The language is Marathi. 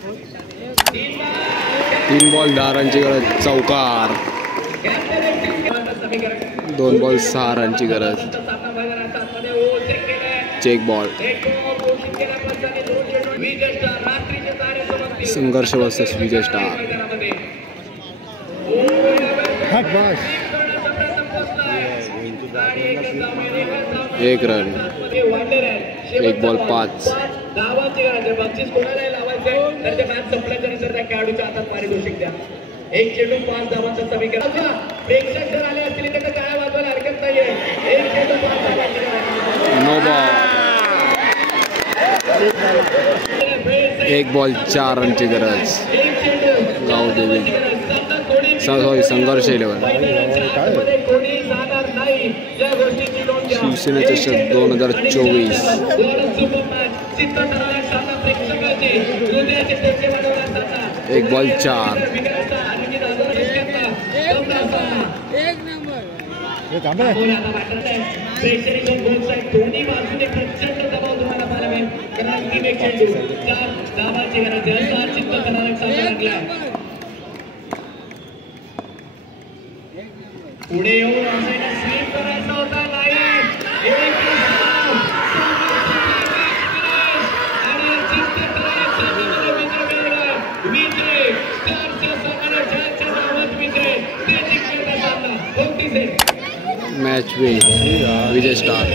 तीन बॉल 10 रनची गरज, चौकार. 2 बॉल 6 रनची गरज, चेक बॉल. संघर्ष वर्सेस विजय स्टार. 1 run, 1 ball 5. बक्षीस कोणाला लावायचंय तर ते मॅच संपल्याच्या नंतर त्या खेळाडूच्या हातात पारितोषिक द्या. 1 चेंडू 5 धावांचं समीकरण. प्रेक्षक जर आले असतील तर काय वाजवायला हरकत नाहीये. 1 चेंडू 5 धावांचं. No ball. 1 बॉल 4 रनची गरज. गाव देवी संघर्ष 11. शिवसेना चषक 2024. 1 बॉल 4. दोन्ही बाजूने प्रचंड दबाव तुम्हाला पाहायला मिळेल. कारण अंतिम 1 चेंडू 4 धावांची गरज आहे. चित्तथरारक सामना लागला. पुढे येऊन असायला स्वीप करायचा होता. नाही. मैच विन विजय स्टार.